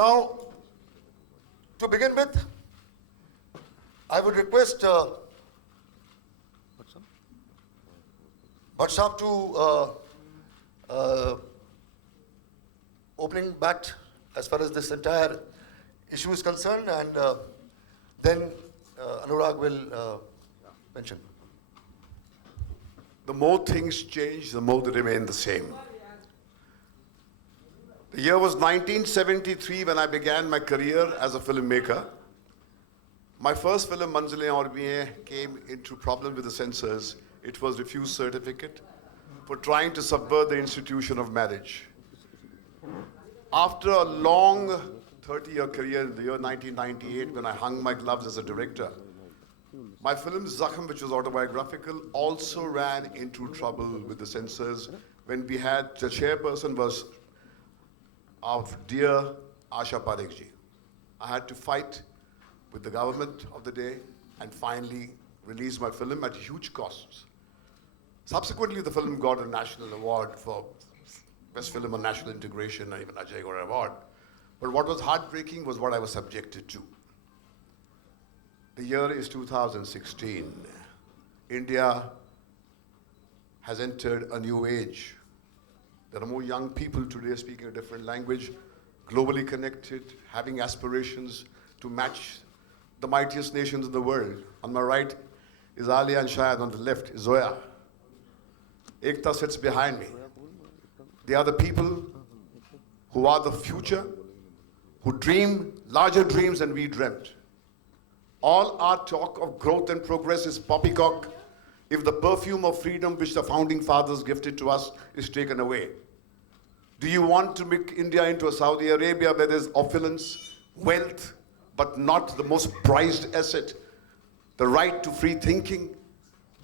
Now, to begin with, I would request Bhatt Sahab to opening back as far as this entire issue is concerned, and then Anurag will mention. The more things change, the more they remain the same. The year was 1973 when I began my career as a filmmaker. My first film, Manzile Aur Bhi came into problem with the censors. It was refused certificate for trying to subvert the institution of marriage. After a long 30-year career in the year 1998, when I hung my gloves as a director, my film Zakhm, which was autobiographical, also ran into trouble with the censors when we had, the chairperson was of dear Asha Parekh ji. I had to fight with the government of the day and finally release my film at huge costs. Subsequently, the film got a national award for Best Film on National Integration and even Ajay Gora Award. But what was heartbreaking was what I was subjected to. The year is 2016. India has entered a new age. There are more young people today speaking a different language, globally connected, having aspirations to match the mightiest nations in the world. On my right is Alia and Shahid, on the left is Zoya. Ekta sits behind me. They are the people who are the future, who dream larger dreams than we dreamt. All our talk of growth and progress is poppycock if the perfume of freedom which the founding fathers gifted to us is taken away. Do you want to make India into a Saudi Arabia where there's opulence, wealth, but not the most prized asset, the right to free thinking?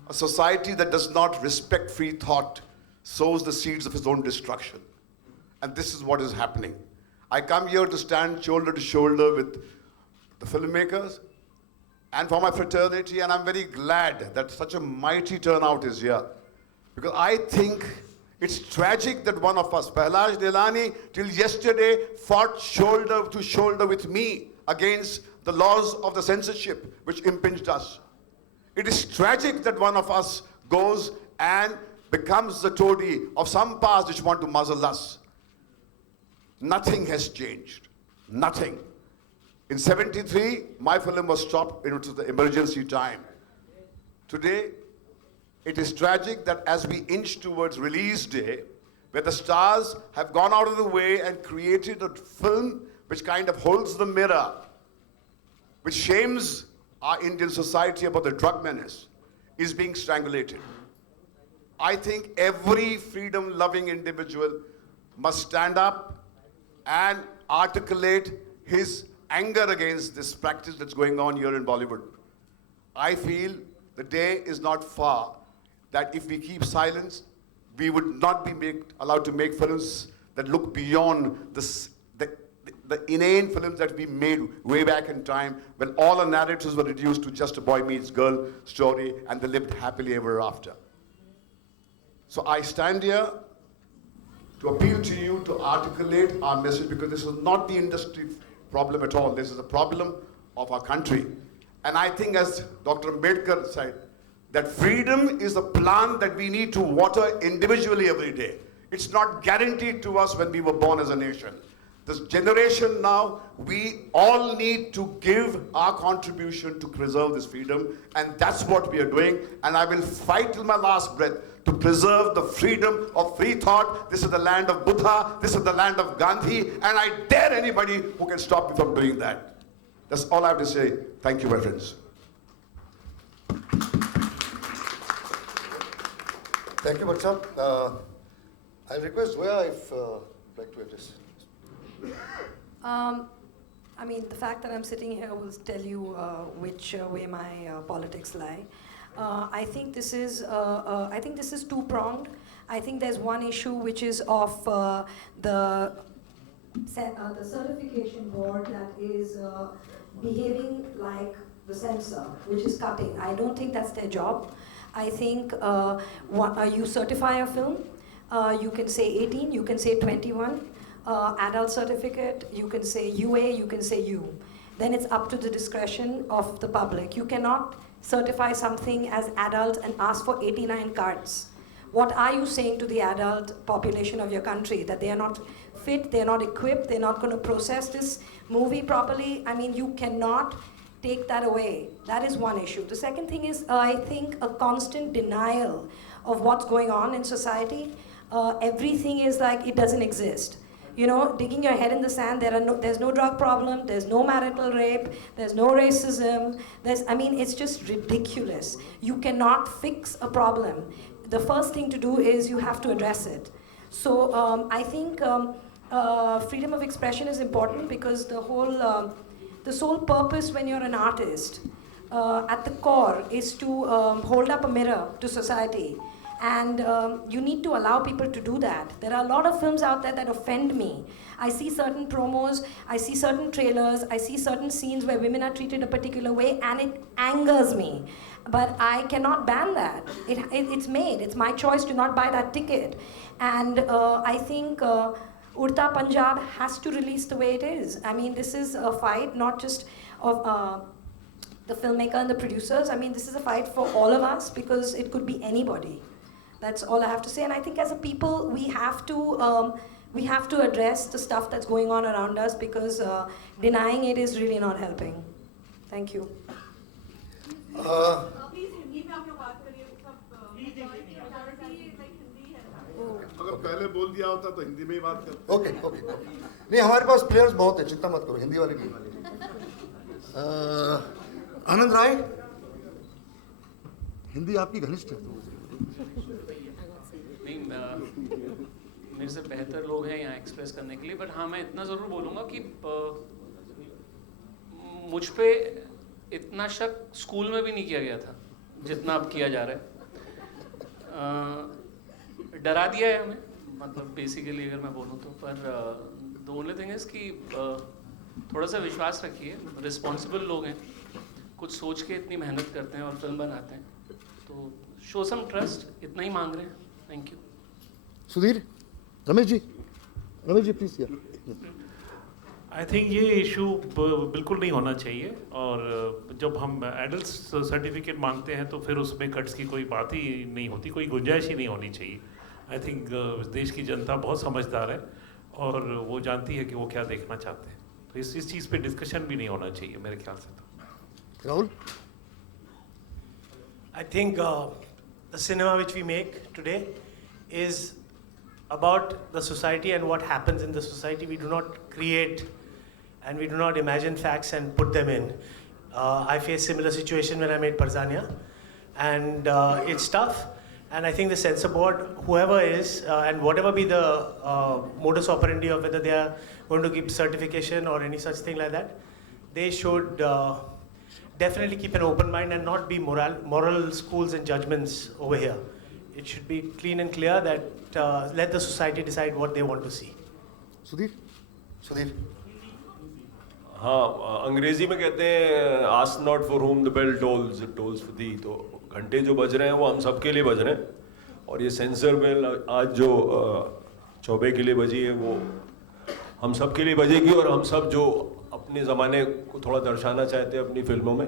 A society that does not respect free thought sows the seeds of its own destruction. And this is what is happening. I come here to stand shoulder to shoulder with the filmmakers and for my fraternity, and I'm very glad that such a mighty turnout is here. Because I think it's tragic that one of us, Pahlaj Delani, till yesterday fought shoulder to shoulder with me against the laws of the censorship which impinged us. It is tragic that one of us goes and becomes the toady of some powers which want to muzzle us. Nothing has changed. Nothing. In 73, my film was stopped. It was the emergency time. Today, it is tragic that as we inch towards release day, where the stars have gone out of the way and created a film which kind of holds the mirror, which shames our Indian society about the drug menace, is being strangulated. I think every freedom-loving individual must stand up and articulate his anger against this practice that's going on here in Bollywood. I feel the day is not far that if we keep silence, we would not be allowed to make films that look beyond the inane films that we made way back in time when all our narratives were reduced to just a boy meets girl story and they lived happily ever after. So I stand here to appeal to you to articulate our message, because this is not the industry problem at all. This is a problem of our country. And I think, as Dr. Ambedkar said, that freedom is a plant that we need to water individually every day. It's not guaranteed to us when we were born as a nation. This generation now, we all need to give our contribution to preserve this freedom, and that's what we are doing. And I will fight till my last breath to preserve the freedom of free thought. This is the land of Buddha, this is the land of Gandhi, and I dare anybody who can stop me from doing that. That's all I have to say. Thank you, my friends. Thank you, Bhatt Sahab. I request Zoya if like to address. I mean, the fact that I'm sitting here will tell you which way my politics lie. I think this is two-pronged. I think there's one issue which is of the certification board that is behaving like the censor, which is cutting. I don't think that's their job. I think you certify a film, you can say 18, you can say 21. adult certificate, you can say UA, you can say U. Then it's up to the discretion of the public. You cannot certify something as adult and ask for 89 cards. What are you saying to the adult population of your country? That they are not fit, they're not equipped, they're not going to process this movie properly? I mean, you cannot take that away. That is one issue. The second thing is, I think, a constant denial of what's going on in society. Everything is like it doesn't exist. You know, digging your head in the sand, there's no drug problem, there's no marital rape, there's no racism. It's just ridiculous. You cannot fix a problem. The first thing to do is you have to address it. So I think freedom of expression is important because the sole purpose when you're an artist at the core is to hold up a mirror to society. And you need to allow people to do that. There are a lot of films out there that offend me. I see certain promos, I see certain trailers, I see certain scenes where women are treated a particular way, and it angers me. But I cannot ban that. It's made. It's my choice to not buy that ticket. And I think Urta Punjab has to release the way it is. I mean, this is a fight not just of the filmmaker and the producers. I mean, this is a fight for all of us because it could be anybody. That's all I have to say. And I think as a people, we have to address the stuff that's going on around us because denying it is really not helping. Thank you. Please Hindi में आप लोग बात करिए सब majority like Hindi है अगर पहले बोल दिया होता तो हिंदी में ही बात करते। ओके ओके नहीं, हमारे पास प्लेयर्स बहुत है, चिंता मत करो, हिंदी वाले भी। आनंद राय, हिंदी आपकी घनिष्ठ है। नहीं, मेरे से बेहतर लोग हैं यहाँ एक्सप्रेस करने के लिए, बट हाँ मैं इतना ज़रूर बोलूँगा कि मुझ पे इतना शक स्कूल में भी नहीं किया गया था जितना अब किया जा रहा है। डरा दिया है हमें, मतलब बेसिकली अगर मैं बोलूँ तो। पर द ओनली थिंग इज़ कि थोड़ा सा विश्वास रखिए, रिस्पॉन्सिबल लोग हैं, कुछ सोच के इतनी मेहनत करते हैं और फिल्म बनाते हैं, तो शो सम ट्रस्ट, इतना ही मांग रहे हैं। Thank you. Sudhir, Ramesh ji please. I think ये इशू बिल्कुल नहीं होना चाहिए, और जब हम एडल्ट सर्टिफिकेट मांगते हैं तो फिर उसमें कट्स की कोई बात ही नहीं होती, कोई गुंजाइश ही नहीं होनी चाहिए। आई थिंक देश की जनता बहुत समझदार है और वो जानती है कि वो क्या देखना चाहते हैं, तो इस चीज़ पे डिस्कशन भी नहीं होना चाहिए मेरे ख्याल से। तो Rahul, I think the cinema which we make today is about the society and what happens in the society. We do not create and we do not imagine facts and put them in. I faced similar situation when I made Parzania, and it's tough. And I think the censor board, whoever is, and whatever be the modus operandi of whether they are going to give certification or any such thing like that, they should definitely keep an open mind and not be moral schools and judgments over here. It should be clean and clear that let the society decide what they want to see. Sudhir. हाँ, अंग्रेजी में कहते हैं ask not for whom the bell tolls, it tolls for thee. तो घंटे जो बज रहे हैं वो हम सब के लिए बज रहे हैं, और ये सेंसर बेल आज जो चौबे के लिए बजी है वो हम सब के लिए बजेगी, और हम सब जो अपने ज़माने को थोड़ा दर्शाना चाहते हैं अपनी फिल्मों में,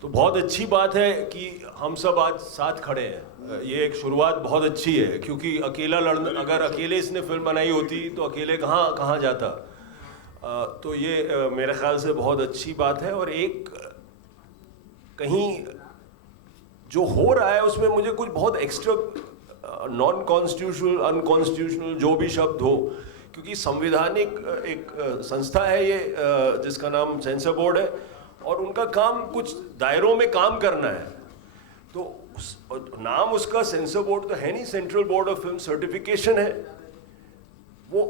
तो बहुत अच्छी बात है कि हम सब आज साथ खड़े हैं। ये एक शुरुआत बहुत अच्छी है, क्योंकि अगर अकेले इसने फिल्म बनाई होती तो अकेले कहाँ जाता। तो ये मेरे ख्याल से बहुत अच्छी बात है। और एक कहीं जो हो रहा है उसमें मुझे कुछ बहुत एक्स्ट्रा नॉन कॉन्स्टिट्यूशनल, अनकॉन्स्टिट्यूशनल जो भी शब्द हो, क्योंकि संवैधानिक एक संस्था है ये जिसका नाम सेंसर बोर्ड है, और उनका काम कुछ दायरों में काम करना है। तो नाम उसका सेंसर बोर्ड तो है नहीं, central board of film certification है, वो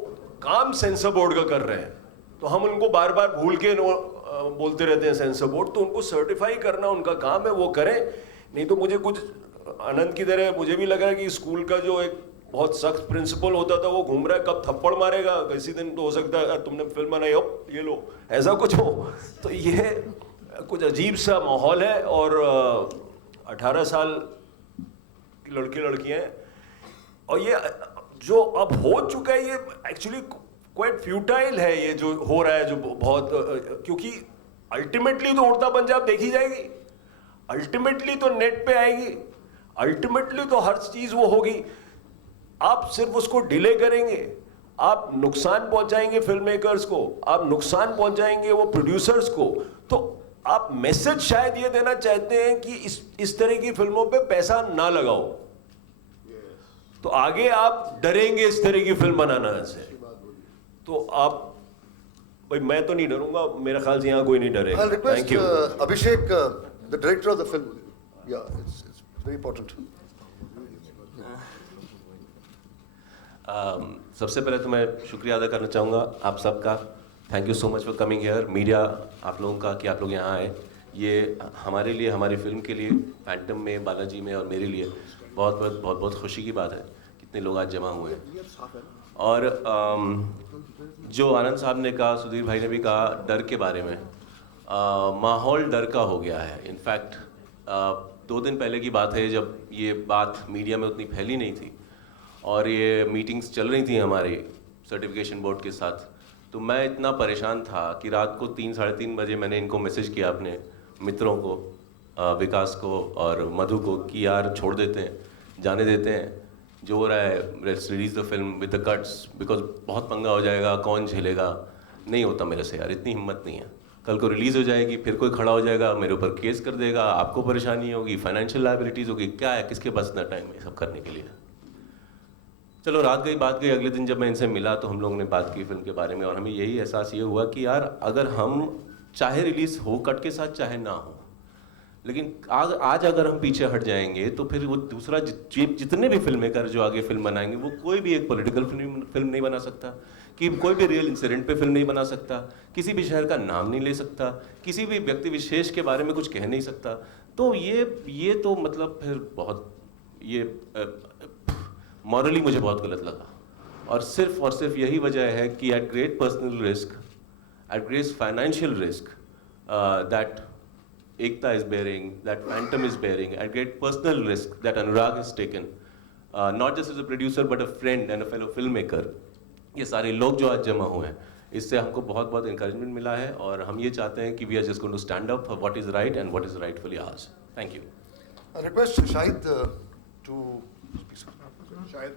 काम सेंसर बोर्ड का कर रहे हैं। तो हम उनको बार बार भूल के बोलते रहते हैं सेंसर बोर्ड, तो उनको सर्टिफाई करना उनका काम है, वो करें। नहीं तो मुझे कुछ आनंद की तरह मुझे भी लगा कि स्कूल का जो एक बहुत सख्त प्रिंसिपल होता था वो घूम रहा है, कब थप्पड़ मारेगा, किसी दिन तो हो सकता है तुमने फिल्म बनाई हो ये लो, ऐसा कुछ हो। तो ये कुछ अजीब सा माहौल है, और 18 साल की लड़के लड़कियाँ हैं, और ये जो अब हो चुका है ये एक्चुअली क्वाइट फ्यूटाइल है ये जो हो रहा है, जो बहुत क्योंकि अल्टीमेटली तो उड़ता पंजाब देखी जाएगी, अल्टीमेटली तो नेट पे आएगी, अल्टीमेटली तो हर चीज वो होगी। आप सिर्फ उसको डिले करेंगे, आप नुकसान पहुंचाएंगे फिल्म मेकर्स को, आप नुकसान पहुंचाएंगे वो प्रोड्यूसर्स को। तो आप मैसेज शायद ये देना चाहते हैं कि इस तरह की फिल्मों पे पैसा ना लगाओ, तो आगे आप डरेंगे इस तरह की फिल्म बनाना से। तो आप भाई, मैं तो नहीं डरूंगा, मेरा ख्याल से यहाँ कोई नहीं डरेगा। I'll request thank you. Abhishek, the director of the film. Yeah, it's very important. सबसे पहले तो मैं शुक्रिया अदा करना चाहूँगा आप सबका। Thank you so much for coming here, media आप लोगों का कि आप लोग यहाँ आए। ये हमारे लिए, हमारी फिल्म के लिए, फैंटम में, बालाजी में और मेरे लिए बहुत बहुत खुशी की बात है कितने लोग आज जमा हुए हैं। और जो आनंद साहब ने कहा, सुधीर भाई ने भी कहा डर के बारे में, माहौल डर का हो गया है। इनफैक्ट 2 दिन पहले की बात है जब ये बात मीडिया में उतनी फैली नहीं थी और ये मीटिंग्स चल रही थी हमारी सर्टिफिकेशन बोर्ड के साथ, तो मैं इतना परेशान था कि रात को 3 साढ़े 3 बजे मैंने इनको मैसेज किया अपने मित्रों को, विकास को और मधु को, कि यार छोड़ देते हैं, जाने देते हैं, जो हो रहा है let's release the film with the cuts, because बहुत पंगा हो जाएगा, कौन झेलेगा। नहीं होता मेरे से यार, इतनी हिम्मत नहीं है। कल को रिलीज़ हो जाएगी, फिर कोई खड़ा हो जाएगा, मेरे ऊपर केस कर देगा, आपको परेशानी होगी, फाइनेंशियल लायबिलिटीज़ होगी, क्या है, किसके पास इतना टाइम है ये सब करने के लिए। चलो रात गई बात गई, अगले दिन जब मैं इनसे मिला तो हम लोगों ने बात की फिल्म के बारे में और हमें यही एहसास ये हुआ कि यार अगर हम चाहे रिलीज़ हो कट के साथ चाहे ना हो, लेकिन आज अगर हम पीछे हट जाएंगे तो फिर वो दूसरा जितने भी फिल्म मेकर जो आगे फिल्म बनाएंगे वो कोई भी एक पॉलिटिकल फिल्म नहीं बना सकता, कि कोई भी रियल इंसिडेंट पे फिल्म नहीं बना सकता, किसी भी शहर का नाम नहीं ले सकता, किसी भी व्यक्ति विशेष के बारे में कुछ कह नहीं सकता। तो ये तो मतलब फिर बहुत ये मॉरली मुझे बहुत गलत लगा। और सिर्फ यही वजह है कि at great personal risk, at great financial risk that Ekta is bearing, that Phantom is bearing, at great personal risk that Anurag has taken, not just as a producer but a friend and a fellow filmmaker. ये सारे लोग जो आज जमा हुए हैं, इससे हमको बहुत बहुत encouragement मिला है और हम ये चाहते हैं कि we are just going to stand up for what is right and what is rightfully ours. Thank you. I request Shahid to speak. Shahid.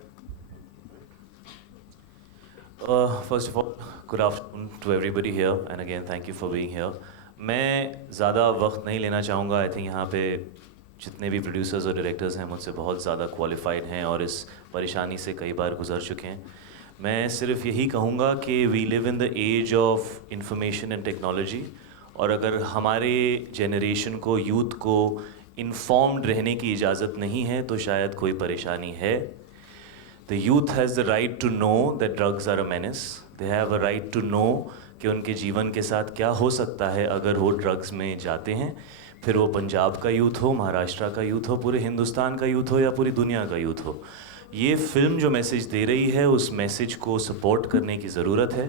First of all, good afternoon to everybody here, and again thank you for being here. मैं ज़्यादा वक्त नहीं लेना चाहूँगा। I think यहाँ पे जितने भी प्रोड्यूसर्स और डायरेक्टर्स हैं मुझसे बहुत ज़्यादा क्वालिफाइड हैं और इस परेशानी से कई बार गुजर चुके हैं। मैं सिर्फ यही कहूँगा कि we live in the age of information and technology, और अगर हमारे जेनरेशन को, यूथ को इन्फॉर्म्ड रहने की इजाज़त नहीं है तो शायद कोई परेशानी है। The youth has the right to know that drugs are a menace. They have a right to know कि उनके जीवन के साथ क्या हो सकता है अगर वो ड्रग्स में जाते हैं। फिर वो पंजाब का यूथ हो, महाराष्ट्र का यूथ हो, पूरे हिंदुस्तान का यूथ हो या पूरी दुनिया का यूथ हो, ये फिल्म जो मैसेज दे रही है उस मैसेज को सपोर्ट करने की ज़रूरत है।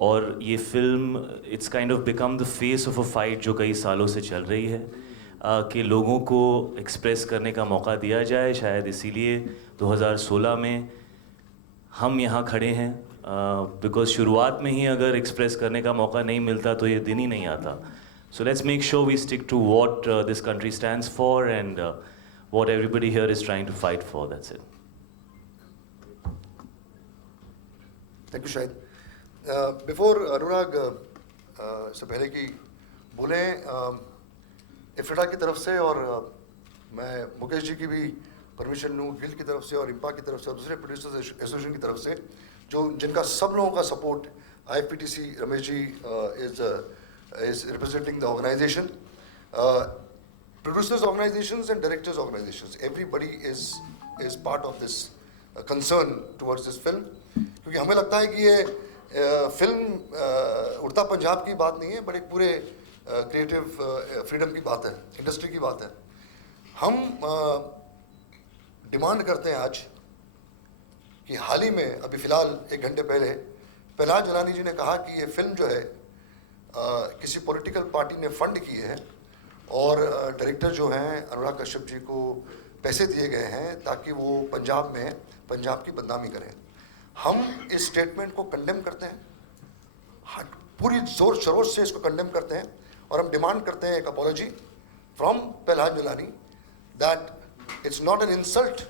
और ये film it's kind of become the face of a fight जो कई सालों से चल रही है, कि लोगों को एक्सप्रेस करने का मौका दिया जाए। शायद इसीलिए 2016 में हम यहाँ खड़े हैं, बिकॉज शुरुआत में ही अगर एक्सप्रेस करने का मौका नहीं मिलता तो ये दिन ही नहीं आता। So let's make sure we stick to what this country stands for and what everybody here is trying to fight for. That's it. Thank you Shahid. Before Anurag, इससे पहले कि बोलें, इफ्रिटा की तरफ से और मैं मुकेश जी की भी परमिशन लूँ, गिल्ड की तरफ से और इम्पा की तरफ से और दूसरे प्रोड्यूसर्स एसोसिएशन की तरफ से, जो जिनका सब लोगों का support, IFPTC Ramesh ji is representing the organization, producers organizations and directors organizations, everybody is part of this concern towards this film, क्योंकि हमें लगता है कि ये फिल्म उड़ता पंजाब की बात नहीं है, बट एक पूरे क्रिएटिव फ्रीडम की बात है, इंडस्ट्री की बात है। हम डिमांड करते हैं आज कि हाल ही में, अभी फ़िलहाल 1 घंटे पहले, प्रहलाद जलानी जी ने कहा कि ये फिल्म जो है किसी पॉलिटिकल पार्टी ने फंड की है और डायरेक्टर जो हैं अनुराग कश्यप जी को पैसे दिए गए हैं ताकि वो पंजाब में पंजाब की बदनामी करें। हम इस स्टेटमेंट को कंडेम करते हैं, पूरी जोर शरोर से इसको कंडेम करते हैं और हम डिमांड करते हैं एक apology from Prahlad Nihalani that it's not an insult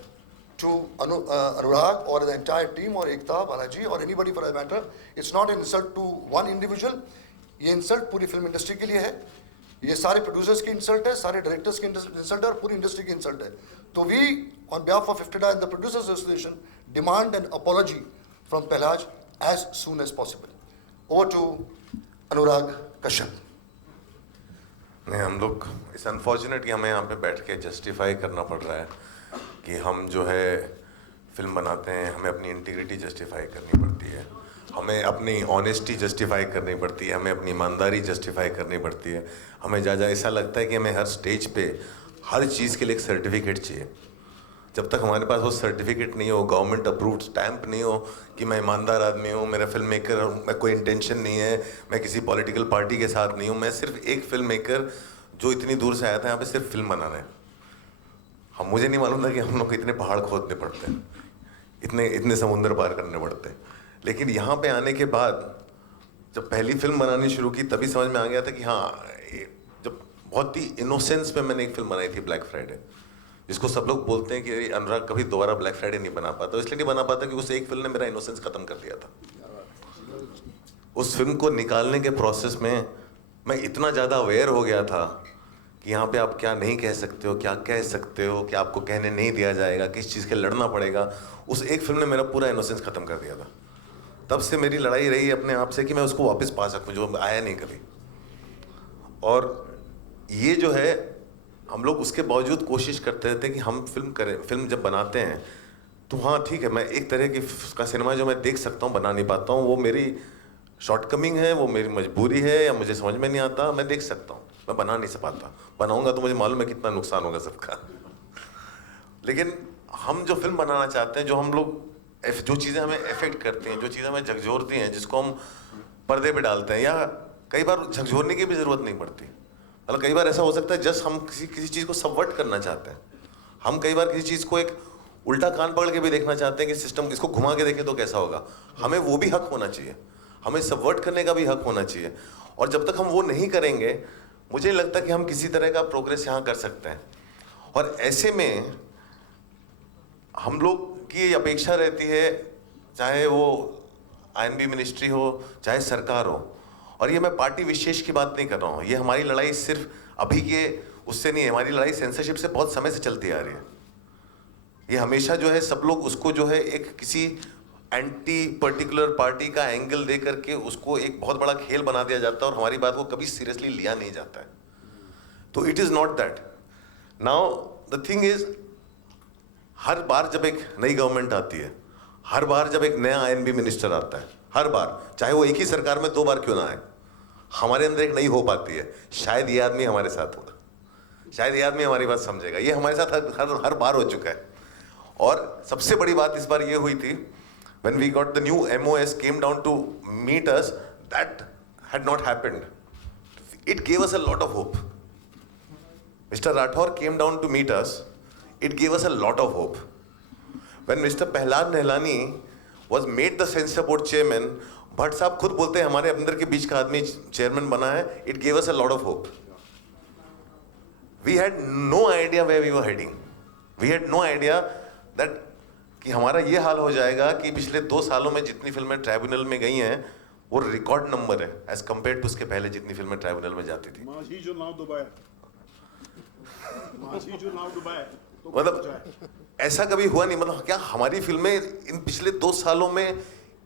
to Anurag or the entire team or Ekta, Balaji or anybody for that matter. It's not an insult to one individual. ये insult पूरी film industry के लिए है, ये सारे producers की insult है, सारे directors की insult है और पूरी industry की insult है. तो we on behalf of IFTDA and the Producers Association demand an apology from Prahlad as soon as possible. Over to Anurag Kashyap. नहीं, हम लोग इस अनफॉर्चुनेट कि हमें यहाँ पे बैठ के जस्टिफाई करना पड़ रहा है कि हम जो है फिल्म बनाते हैं, हमें अपनी इंटीग्रिटी जस्टिफाई करनी पड़ती है, हमें अपनी ऑनेस्टी जस्टिफाई करनी पड़ती है, हमें अपनी ईमानदारी जस्टिफाई करनी पड़ती है. हमें ज़्यादा ऐसा लगता है कि हमें हर स्टेज पे हर चीज़ के लिए एक सर्टिफिकेट चाहिए. जब तक हमारे पास वो सर्टिफिकेट नहीं हो, गवर्नमेंट अप्रूव्ड स्टैंप नहीं हो कि मैं ईमानदार आदमी हूँ, मेरा फिल्म मेकर हूँ, मैं कोई इंटेंशन नहीं है, मैं किसी पॉलिटिकल पार्टी के साथ नहीं हूँ, मैं सिर्फ एक फिल्म मेकर जो इतनी दूर से आया था यहाँ पे सिर्फ फिल्म बनाने. मुझे नहीं मालूम था कि हम लोग को इतने पहाड़ खोदने पड़ते हैं, इतने समुंदर पार करने पड़ते हैं. लेकिन यहाँ पे आने के बाद जब पहली फिल्म बनानी शुरू की तभी समझ में आ गया था कि हाँ, जब बहुत ही इनोसेंस में मैंने एक फिल्म बनाई थी ब्लैक फ्राइडे, जिसको सब लोग बोलते हैं कि अनुराग कभी दोबारा ब्लैक फ्राइडे नहीं बना पाता. इसलिए नहीं बना पाता कि उस एक फिल्म ने मेरा इनोसेंस खत्म कर दिया था. उस फिल्म को निकालने के प्रोसेस में मैं इतना ज़्यादा अवेयर हो गया था कि यहाँ पे आप क्या नहीं कह सकते हो, क्या कह सकते हो, क्या आपको कहने नहीं दिया जाएगा, किस चीज़ के लड़ना पड़ेगा. उस एक फिल्म ने मेरा पूरा इनोसेंस ख़त्म कर दिया था. तब से मेरी लड़ाई रही अपने आप से कि मैं उसको वापस पा सकूं, जो आया नहीं कभी. और ये जो है, हम लोग उसके बावजूद कोशिश करते रहते हैं कि हम फिल्म करें. फिल्म जब बनाते हैं तो हाँ ठीक है, मैं एक तरह की का सिनेमा जो मैं देख सकता हूँ, बना नहीं पाता हूँ, वो मेरी शॉर्टकमिंग है, वो मेरी मजबूरी है, या मुझे समझ में नहीं आता, मैं देख सकता हूँ, मैं बना नहीं पाता. बनाऊंगा तो मुझे मालूम है कितना नुकसान होगा सबका. लेकिन हम जो फिल्म बनाना चाहते हैं, जो हम लोग जो चीज़ें हमें अफेक्ट करती हैं, जो चीज़ें हमें झकझोरती हैं, जिसको हम पर्दे पे डालते हैं, या कई बार झकझोरने की भी ज़रूरत नहीं पड़ती. मतलब कई बार ऐसा हो सकता है जस्ट हम किसी चीज़ को सबवर्ट करना चाहते हैं. हम कई बार किसी चीज़ को एक उल्टा कान पकड़ के भी देखना चाहते हैं कि सिस्टम इसको घुमा के देखें तो कैसा होगा. हमें वो भी हक होना चाहिए, हमें सबवर्ट करने का भी हक होना चाहिए. और जब तक हम वो नहीं करेंगे, मुझे नहीं लगता कि हम किसी तरह का प्रोग्रेस यहाँ कर सकते हैं. और ऐसे में हम लोग की अपेक्षा रहती है, चाहे वो आईएनबी मिनिस्ट्री हो, चाहे सरकार हो, और ये मैं पार्टी विशेष की बात नहीं कर रहा हूँ, ये हमारी लड़ाई सिर्फ अभी के उससे नहीं है, हमारी लड़ाई सेंसरशिप से बहुत समय से चलती आ रही है. ये हमेशा जो है सब लोग उसको जो है एक किसी एंटी पर्टिकुलर पार्टी का एंगल दे करके उसको एक बहुत बड़ा खेल बना दिया जाता है और हमारी बात को कभी सीरियसली लिया नहीं जाता है. तो it is not that. Now the thing is, हर बार जब एक नई गवर्नमेंट आती है, हर बार जब एक नया आईएनबी मिनिस्टर आता है, हर बार, चाहे वो एक ही सरकार में 2 बार क्यों ना आए, हमारे अंदर एक नई होप आती है, शायद ये आदमी हमारे साथ होगा, शायद ये आदमी हमारी बात समझेगा. ये हमारे साथ हर बार हो चुका है. और सबसे बड़ी बात इस बार ये हुई थी, when we got the new MOS came down to meet us, that had not happened. It gave us a lot of hope. Mr. Rathore came down to meet us. It gave us a lot of hope. When Mr. Prahlad Nihalani was made the censor board chairman, Bhatt साहब खुद बोलते हैं हमारे अंदर के बीच का आदमी chairman बना है. It gave us a lot of hope. We had no idea where we were heading. We had no idea that कि हमारा ये हाल हो जाएगा कि पिछले 2 सालों में जितनी फिल्में ट्राइब्यूनल में गई हैं वो रिकॉर्ड नंबर है एज कम्पेयर टू उसके पहले जितनी फिल्में ट्राइब्यूनल में जाती थी. मतलब ऐसा कभी हुआ नहीं. मतलब क्या हमारी फिल्में इन पिछले 2 सालों में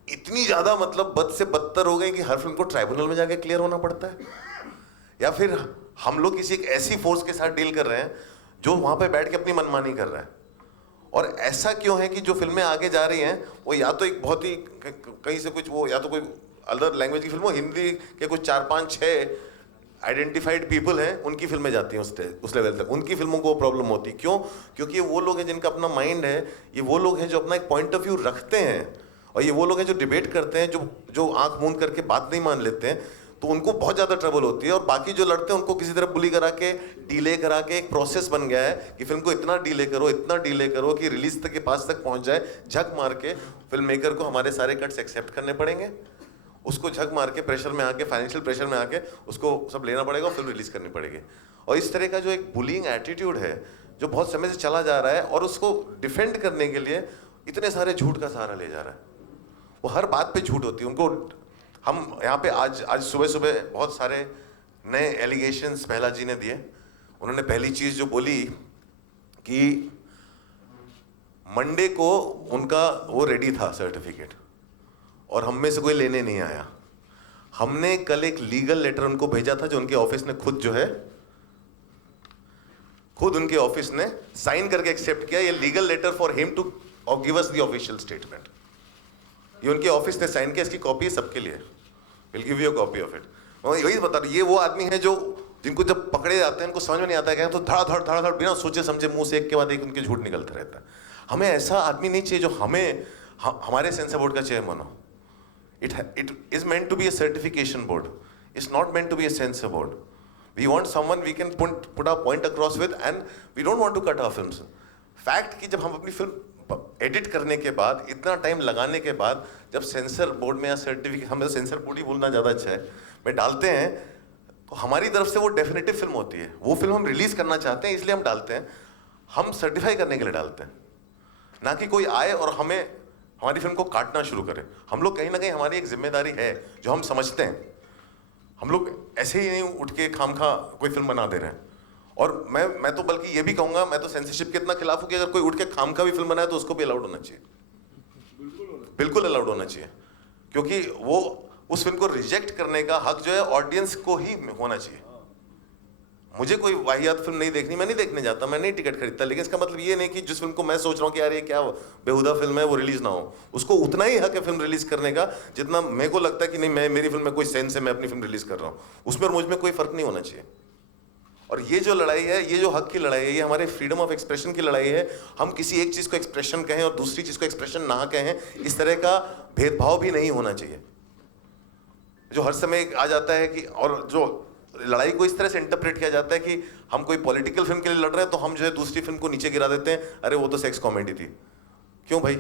इतनी ज़्यादा मतलब बद से बदतर हो गई कि हर फिल्म को ट्राइब्यूनल में जाके क्लियर होना पड़ता है, या फिर हम लोग किसी एक ऐसी फोर्स के साथ डील कर रहे हैं जो वहाँ पे बैठ के अपनी मनमानी कर रहा है. और ऐसा क्यों है कि जो फिल्में आगे जा रही हैं वो या तो एक बहुत ही कहीं से कुछ वो या तो कोई अदर लैंग्वेज की फिल्म हो, हिंदी के कुछ 4-5-6 आइडेंटिफाइड पीपल हैं उनकी फिल्में जाती हैं उस लेवल तक, उनकी फिल्मों को प्रॉब्लम होती है. क्यों? क्योंकि ये वो लोग हैं जिनका अपना माइंड है, ये वो लोग हैं जो अपना एक पॉइंट ऑफ व्यू रखते हैं, और ये वो लोग हैं जो डिबेट करते हैं, जो आंख मूंद करके बात नहीं मान लेते हैं. तो उनको बहुत ज़्यादा ट्रबल होती है, और बाकी जो लड़ते हैं उनको किसी तरह बुली करा के, डीले करा के, एक प्रोसेस बन गया है कि फिल्म को इतना डीले करो कि रिलीज तक के पास तक पहुंच जाए। झक मार के फिल्म मेकर को हमारे सारे कट्स एक्सेप्ट करने पड़ेंगे, उसको झक मार के प्रेशर में आके, फाइनेंशियल प्रेशर में आके उसको सब लेना पड़ेगा और फिल्म रिलीज करनी पड़ेगी। और इस तरह का जो एक बुलिंग एटीट्यूड है जो बहुत समय से चला जा रहा है, और उसको डिफेंड करने के लिए इतने सारे झूठ का सहारा ले जा रहा है, वो हर बात पे झूठ होती है उनको। हम यहाँ पे आज सुबह बहुत सारे नए एलिगेशंस पहला जी ने दिए। उन्होंने पहली चीज जो बोली कि मंडे को उनका वो रेडी था सर्टिफिकेट, और हम में से कोई लेने नहीं आया। हमने कल एक लीगल लेटर उनको भेजा था जो उनके ऑफिस ने खुद उनके ऑफिस ने साइन करके एक्सेप्ट किया। ये legal letter for him to give us the official statement, ये उनके ऑफिस ने साइन किया। इसकी कॉपी है सबके लिए, will give you a copy of it. वही बता रहा, ये वो आदमी है जो जिनको जब पकड़े जाते हैं उनको समझ में नहीं आता है, तो धड़ बिना सोचे समझे मुंह से एक के बाद एक उनके झूठ निकलता रहता है। हमें ऐसा आदमी नहीं चाहिए जो हमारे सेंसर बोर्ड का चेयरमैन हो। It is meant to be a certification board. It's not meant to be a censor board. We want someone we can put our point across with, and we don't want to cut our films. Fact कि जब हम अपनी film edit करने के बाद, इतना time लगाने के बाद, जब सेंसर बोर्ड में या सर्टिफिकेट, हमें सेंसर बोर्ड ही बोलना ज़्यादा अच्छा है, में डालते हैं तो हमारी तरफ से वो डेफिनेटिव फिल्म होती है। वो फिल्म हम रिलीज करना चाहते हैं इसलिए हम डालते हैं, हम सर्टिफाई करने के लिए डालते हैं, ना कि कोई आए और हमारी फिल्म को काटना शुरू करे। हम लोग कहीं ना कहीं, हमारी एक जिम्मेदारी है जो हम समझते हैं। हम लोग ऐसे ही नहीं उठ के खामखा कोई फिल्म बना दे रहे हैं। और मैं तो बल्कि ये भी कहूँगा, मैं तो सेंसरशिप के इतना खिलाफ हूँ कि अगर कोई उठ के खामखा भी फिल्म बनाए तो उसको भी अलाउड होना चाहिए, बिल्कुल अलाउड होना चाहिए, क्योंकि वो उस फिल्म को रिजेक्ट करने का हक जो है ऑडियंस को ही होना चाहिए। मुझे कोई वाहियात फिल्म नहीं देखनी, मैं नहीं देखने जाता, मैं नहीं टिकट खरीदता, लेकिन इसका मतलब ये नहीं कि जिस फिल्म को मैं सोच रहा हूँ कि यार ये क्या बेहुदा फिल्म है वो रिलीज ना हो, उसको उतना ही हक है फिल्म रिलीज करने का जितना मेरे को लगता है कि नहीं, मेरी फिल्म में कोई सेंस है, मैं अपनी फिल्म रिलीज कर रहा हूँ, उसमें और मुझ में कोई फर्क नहीं होना चाहिए। और ये जो लड़ाई है, ये जो हक की लड़ाई है, ये हमारे फ्रीडम ऑफ एक्सप्रेशन की लड़ाई है। हम किसी एक चीज को एक्सप्रेशन कहें और दूसरी चीज को एक्सप्रेशन ना कहें, इस तरह का भेदभाव भी नहीं होना चाहिए जो हर समय आ जाता है कि, और जो लड़ाई को इस तरह से इंटरप्रेट किया जाता है कि हम कोई पॉलिटिकल फिल्म के लिए लड़ रहे हैं तो हम जो है दूसरी फिल्म को नीचे गिरा देते हैं, अरे वो तो सेक्स कॉमेडी थी। क्यों भाई?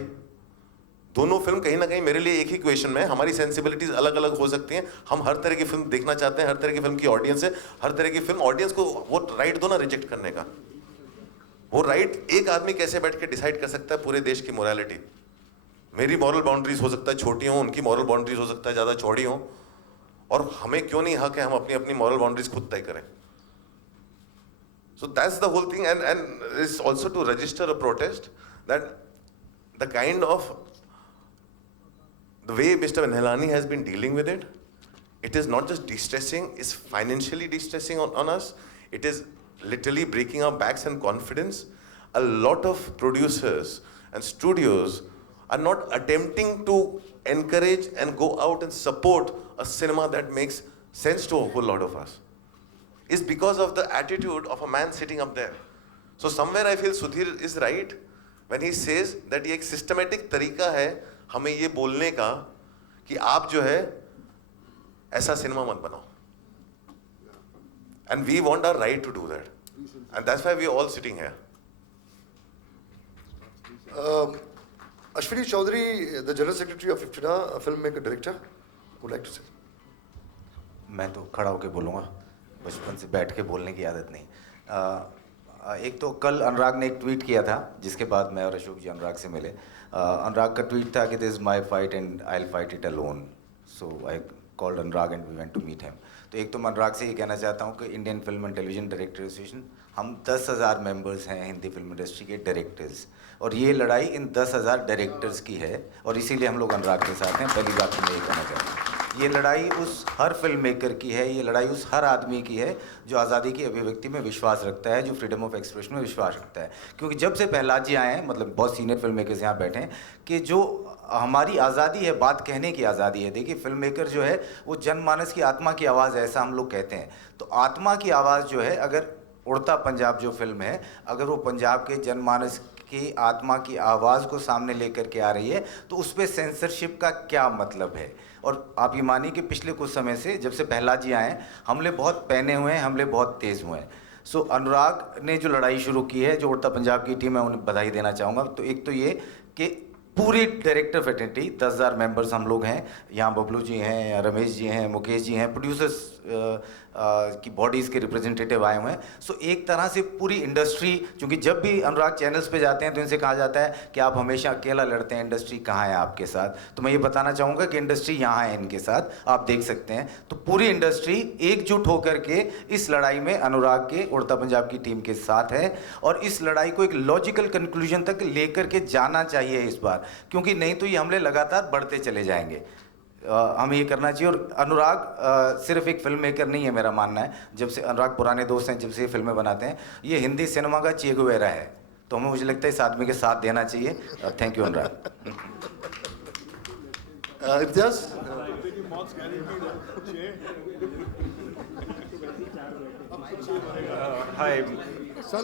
दोनों फिल्म कहीं ना कहीं मेरे लिए एक ही क्वेश्चन में, हमारी सेंसिबिलिटीज अलग अलग हो सकती हैं, हम हर तरह की फिल्म देखना चाहते हैं, हर तरह की फिल्म की ऑडियंस है, हर तरह की फिल्म ऑडियंस को वो राइट दो ना रिजेक्ट करने का। वो राइट एक आदमी कैसे बैठ के डिसाइड कर सकता है पूरे देश की मोरालिटी? मेरी मॉरल बाउंड्रीज हो सकता है छोटी हो, उनकी मॉरल बाउंड्रीज हो सकता है ज़्यादा चौड़ी हो, और हमें क्यों नहीं हक है हम अपनी अपनी मॉरल बाउंड्रीज खुद तय करें? So that's the whole thing, and it's also to register a protest that the kind of the way Mr. Nehlani has been dealing with it, it is not just distressing, it's financially distressing on us. It is literally breaking our backs and confidence. A lot of producers and studios are not attempting to encourage and go out and support a cinema that makes sense to a whole lot of us. It's because of the attitude of a man sitting up there. So somewhere I feel Sudhir is right when he says that ये एक systematic तरीका है हमें ये बोलने का कि आप जो है ऐसा सिनेमा मत बनाओ. And we want our right to do that. And that's why we are all sitting here. Ashwini Chaudhary, the General Secretary of IFFIDA, a filmmaker, director, would like to say. मैं तो खड़ा होकर बोलूँगा, बचपन से बैठ के बोलने की आदत नहीं. एक तो कल अनुराग ने एक ट्वीट किया था जिसके बाद मैं और अशोक जी अनुराग से मिले. अनुराग का ट्वीट था कि this is my fight and I will fight it alone. So I called Anurag and we went to meet him. तो एक तो मैं अनुराग से ये कहना चाहता हूँ कि Indian film and television director association, हम 10,000 मेंबर्स हैं हिंदी फिल्म इंडस्ट्री के डायरेक्टर्स, और ये लड़ाई इन 10,000 डायरेक्टर्स की है, और इसीलिए हम लोग अनुराग के साथ हैं. पहली बात तो मैं ये कहना चाहता हूँ, ये लड़ाई उस हर फिल्म मेकर की है, ये लड़ाई उस हर आदमी की है जो आज़ादी की अभिव्यक्ति में विश्वास रखता है, जो फ्रीडम ऑफ एक्सप्रेशन में विश्वास रखता है. क्योंकि जब से प्रहलाद जी आए हैं, मतलब बहुत सीनियर फिल्म मेकर्स यहाँ बैठे हैं, कि जो हमारी आज़ादी है, बात कहने की आज़ादी है. देखिए फिल्म मेकर जो है वो जनमानस की आत्मा की आवाज़ है, ऐसा हम लोग कहते हैं. तो आत्मा की आवाज़ जो है, अगर उड़ता पंजाब जो फिल्म है, अगर वो पंजाब के जनमानस की आत्मा की आवाज़ को सामने लेकर के आ रही है, तो उस पर सेंसरशिप का क्या मतलब है। और आप ये मानिए कि पिछले कुछ समय से, जब से प्रहलाद जी आए हैं, हमले बहुत पहने हुए हैं, हमले बहुत तेज़ हुए हैं। सो अनुराग ने जो लड़ाई शुरू की है, जो उड़ता पंजाब की टीम है, उन्हें बधाई देना चाहूँगा। तो एक तो ये कि पूरी डायरेक्टर फैटर्निटी 10,000 मेंबर्स हम लोग हैं यहाँ, बबलू जी हैं, रमेश जी हैं, मुकेश जी हैं, प्रोड्यूसर्स की बॉडीज़ के रिप्रेजेंटेटिव आए हुए हैं। सो एक तरह से पूरी इंडस्ट्री, क्योंकि जब भी अनुराग चैनल्स पे जाते हैं तो इनसे कहा जाता है कि आप हमेशा अकेला लड़ते हैं, इंडस्ट्री कहाँ है आपके साथ। तो मैं ये बताना चाहूँगा कि इंडस्ट्री यहाँ है इनके साथ, आप देख सकते हैं। तो पूरी इंडस्ट्री एकजुट होकर के इस लड़ाई में अनुराग के उड़ता पंजाब की टीम के साथ है, और इस लड़ाई को एक लॉजिकल कंक्लूजन तक लेकर के जाना चाहिए इस बार, क्योंकि नहीं तो ये हमले लगातार बढ़ते चले जाएंगे। हमें ये करना चाहिए। और अनुराग सिर्फ एक फिल्म मेकर नहीं है, मेरा मानना है। जब से अनुराग पुराने दोस्त हैं, जब से ये फिल्में बनाते हैं, ये हिंदी सिनेमा का चे गुवेरा है। तो हमें, मुझे लगता है, इस आदमी के साथ देना चाहिए। Thank you Anurag. Imtiaz, hi sir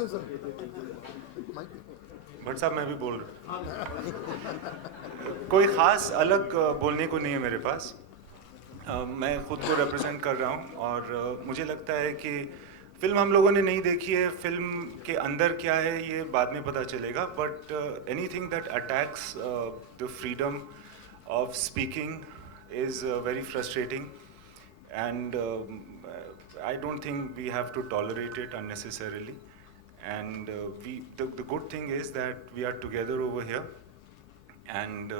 Bhatt साहब, मैं भी बोल रहा हूँ। कोई ख़ास अलग बोलने को नहीं है मेरे पास। मैं खुद को रिप्रेजेंट कर रहा हूँ, और मुझे लगता है कि फिल्म हम लोगों ने नहीं देखी है, फिल्म के अंदर क्या है ये बाद में पता चलेगा। But anything that attacks the freedom of speaking is very frustrating, and I don't think we have to tolerate it unnecessarily. And the good thing is that we are together over here, and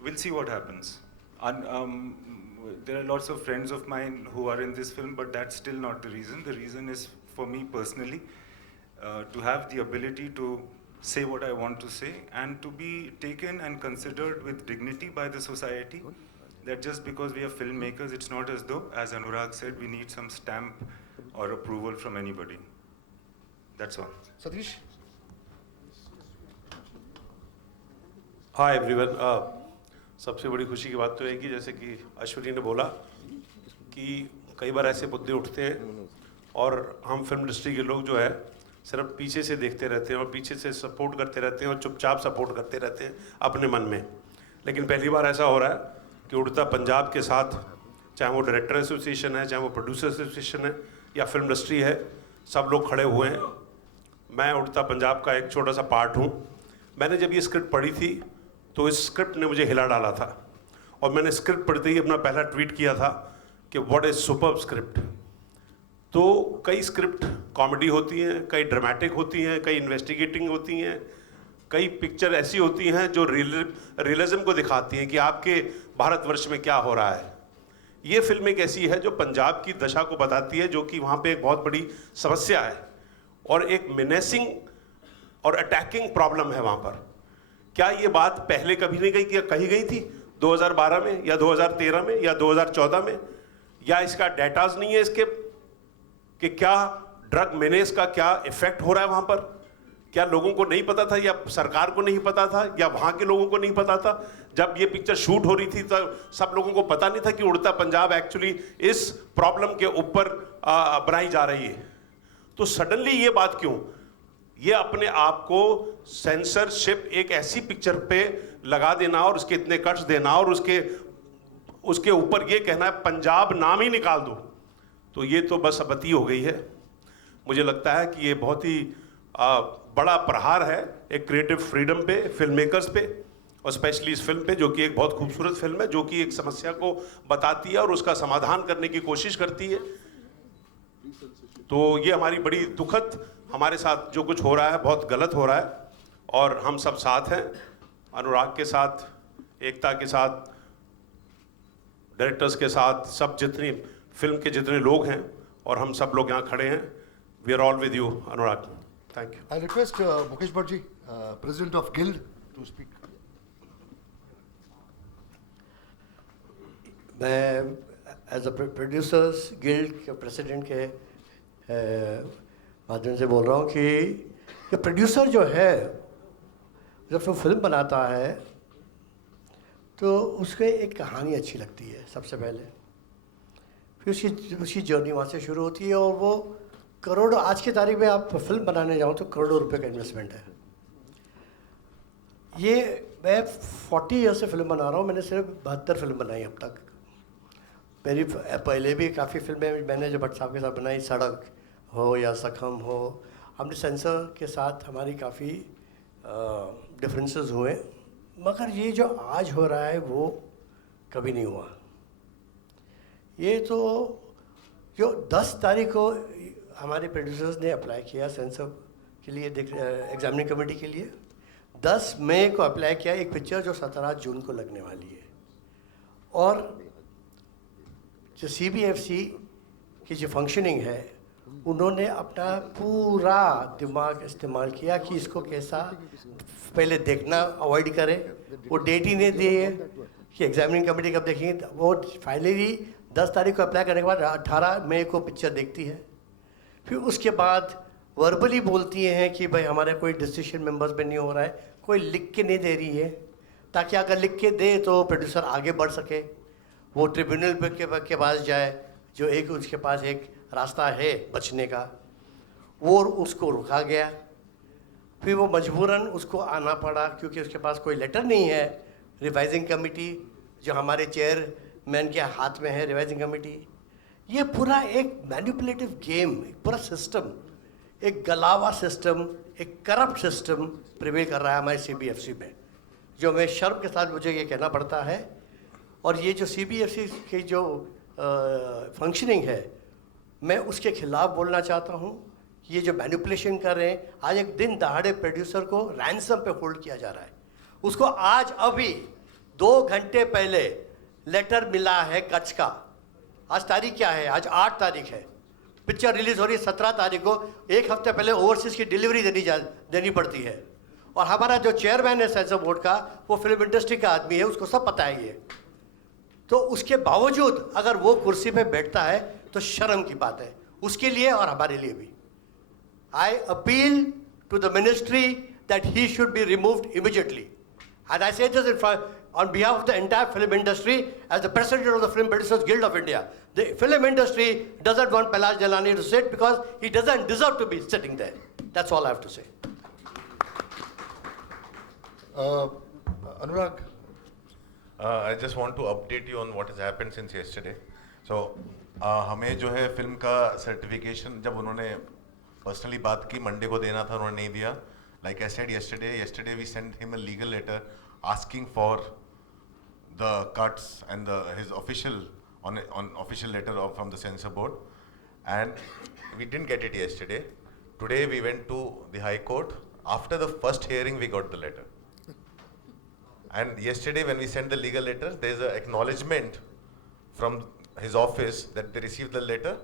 we'll see what happens. There are lots of friends of mine who are in this film, but that's still not the reason. The reason is, for me personally, to have the ability to say what I want to say, and to be taken and considered with dignity by the society. That just because we are filmmakers, it's not as though, as Anurag said, we need some stamp or approval from anybody. That's all. Satish, hi everyone. सबसे बड़ी खुशी की बात तो है कि जैसे कि अश्विनी ने बोला कि कई बार ऐसे मुद्दे उठते हैं और हम फिल्म इंडस्ट्री के लोग जो है सिर्फ पीछे से देखते रहते हैं और पीछे से सपोर्ट करते रहते हैं और चुपचाप सपोर्ट करते रहते हैं अपने मन में। लेकिन पहली बार ऐसा हो रहा है कि उड़ता पंजाब के साथ, चाहे वो डायरेक्टर एसोसिएशन है, चाहे वो प्रोड्यूसर एसोसिएशन है, या फिल्म इंडस्ट्री है, सब लोग खड़े हुए हैं। मैं उड़ता पंजाब का एक छोटा सा पार्ट हूँ। मैंने जब ये स्क्रिप्ट पढ़ी थी तो इस स्क्रिप्ट ने मुझे हिला डाला था, और मैंने स्क्रिप्ट पढ़ते ही अपना पहला ट्वीट किया था कि व्हाट इज सुपर्ब स्क्रिप्ट। तो कई स्क्रिप्ट कॉमेडी होती हैं, कई ड्रामेटिक होती हैं, कई इन्वेस्टिगेटिंग होती हैं, कई पिक्चर ऐसी होती हैं जो रियलिज्म को दिखाती हैं कि आपके भारतवर्ष में क्या हो रहा है। ये फिल्म एक ऐसी है जो पंजाब की दशा को बताती है, जो कि वहाँ पे एक बहुत बड़ी समस्या है और एक मिनेसिंग और अटैकिंग प्रॉब्लम है वहाँ पर। क्या ये बात पहले कभी नहीं कही गई थी 2012 में या 2013 में या 2014 में? या इसका डेटाज नहीं है इसके कि क्या ड्रग मेनेस का क्या इफेक्ट हो रहा है वहाँ पर? क्या लोगों को नहीं पता था, या सरकार को नहीं पता था, या वहाँ के लोगों को नहीं पता था? जब ये पिक्चर शूट हो रही थी तो सब लोगों को पता नहीं था कि उड़ता पंजाब एक्चुअली इस प्रॉब्लम के ऊपर बनाई जा रही है। तो सडनली ये बात क्यों? ये अपने आप को सेंसरशिप एक ऐसी पिक्चर पे लगा देना और उसके इतने कट्स देना और उसके ऊपर ये कहना है पंजाब नाम ही निकाल दो, तो ये तो बस अबती हो गई है। मुझे लगता है कि ये बहुत ही बड़ा प्रहार है एक क्रिएटिव फ्रीडम पे, फिल्म मेकर्स पे, और स्पेशली इस फिल्म पे, जो कि एक बहुत खूबसूरत फिल्म है, जो कि एक समस्या को बताती है और उसका समाधान करने की कोशिश करती है। तो ये हमारी बड़ी दुखद, हमारे साथ जो कुछ हो रहा है बहुत गलत हो रहा है, और हम सब साथ हैं, अनुराग के साथ, एकता के साथ, डायरेक्टर्स के साथ, सब जितनी फिल्म के जितने लोग हैं, और हम सब लोग यहाँ खड़े हैं। We are all with you Anurag. Thank you. I request Mukesh Bhatt ji, president of guild, to speak. मैं एज अ प्रोड्यूसर्स गिल्ड के प्रेसिडेंट के माध्यम से बोल रहा हूँ कि प्रोड्यूसर जो है जब वो फिल्म बनाता है तो उसके एक कहानी अच्छी लगती है सबसे पहले, फिर उसकी जर्नी वहाँ से शुरू होती है, और वो करोड़ों, आज की तारीख में आप फिल्म बनाने जाओ तो करोड़ों रुपए का इन्वेस्टमेंट है। ये मैं 40 ईयर से फिल्म बना रहा हूँ, मैंने सिर्फ 72 फिल्म बनाई अब तक। मेरी पहले भी काफ़ी फिल्में मैंने जो भट्ट साहब के साथ बनाई, सड़क हो या सखम हो, हमने सेंसर के साथ हमारी काफ़ी डिफरेंसेस हुए, मगर ये जो आज हो रहा है वो कभी नहीं हुआ। ये तो जो 10 तारीख को हमारे प्रोड्यूसर्स ने अप्लाई किया सेंसर के लिए, एग्जामिनिंग कमेटी के लिए, 10 मई को अप्लाई किया एक पिक्चर जो 17 जून को लगने वाली है। और जो CBFC की जो फंक्शनिंग है, उन्होंने अपना पूरा दिमाग इस्तेमाल किया कि इसको कैसा पहले देखना अवॉइड करें। वो डेट ही नहीं दी है कि एग्जामिनिंग कमेटी कब देखेंगे। वो फाइनली 10 तारीख को अप्लाई करने के बाद 18 मई को पिक्चर देखती है। फिर उसके बाद वर्बली बोलती हैं कि भाई हमारे कोई डिसीजन मेंबर्स में नहीं हो रहा है, कोई लिख के नहीं दे रही है, ताकि अगर लिख के दे तो प्रोड्यूसर आगे बढ़ सके, वो ट्रिब्यूनल के पास जाए, जो एक उसके पास एक रास्ता है बचने का, वो उसको रुका गया। फिर वो मजबूरन उसको आना पड़ा क्योंकि उसके पास कोई लेटर नहीं है। रिवाइजिंग कमेटी जो हमारे चेयरमैन के हाथ में है, रिवाइजिंग कमेटी, ये पूरा एक मैनिपुलेटिव गेम, पूरा सिस्टम, एक गलावा सिस्टम, एक करप्ट सिस्टम प्रिवेल कर रहा है हमारे CBFC में, जो मैं शर्म के साथ मुझे ये कहना पड़ता है। और ये जो CBFC की जो फंक्शनिंग है, मैं उसके खिलाफ बोलना चाहता हूँ। ये जो मैनिपुलेशन कर रहे हैं, आज एक दिन दहाड़े प्रोड्यूसर को रैंसम पे होल्ड किया जा रहा है। उसको आज अभी 2 घंटे पहले लेटर मिला है कच्छ का। आज तारीख क्या है? आज 8 तारीख है। पिक्चर रिलीज हो रही है 17 तारीख को। 1 हफ्ते पहले ओवरसीज़ की डिलीवरी देनी पड़ती है। और हमारा जो चेयरमैन है सेंसर बोर्ड का, वो फिल्म इंडस्ट्री का आदमी है, उसको सब पता है ये। तो उसके बावजूद अगर वो कुर्सी पे बैठता है तो शर्म की बात है उसके लिए और हमारे लिए भी। I appeal to the ministry that he should be removed immediately, and I say this on behalf of the entire film industry as the president of the Film Producers Guild of India. The film industry doesn't want Palash Jalani to sit because he doesn't deserve to be sitting there. That's all I have to say. Anurag, I just want to update you on what has happened since yesterday. So, हमें जो है film का certification जब उन्होंने personally बात की, Monday को देना था, उन्होंने नहीं दिया. Like I said yesterday we sent him a legal letter asking for the cuts and his official official letter from the censor board, and we didn't get it yesterday. Today we went to the High Court. After the first hearing we got the letter, and yesterday when we sent the legal letter, there's an acknowledgement from his office that they received the letter,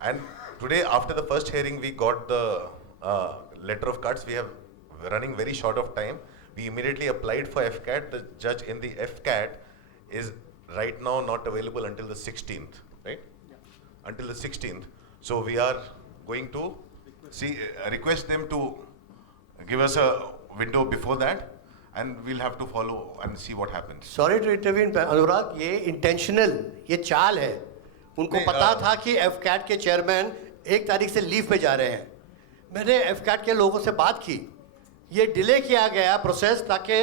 and today after the first hearing we got the letter of cuts. We have running very short of time. We immediately applied for FCAT. The judge in the FCAT is right now not available until the 16th, right? Yeah. Until the 16th. So we are going to request them to give us a window before that, and we'll have to follow and see what happens. Sorry to intervene, अनुराग, ये intentional, ये चाल है। उनको पता था कि FCAT के chairman 1 तारीख से लीव पे जा रहे हैं। मैंने FCAT के लोगों से बात की, ये डिले किया गया प्रोसेस ताकि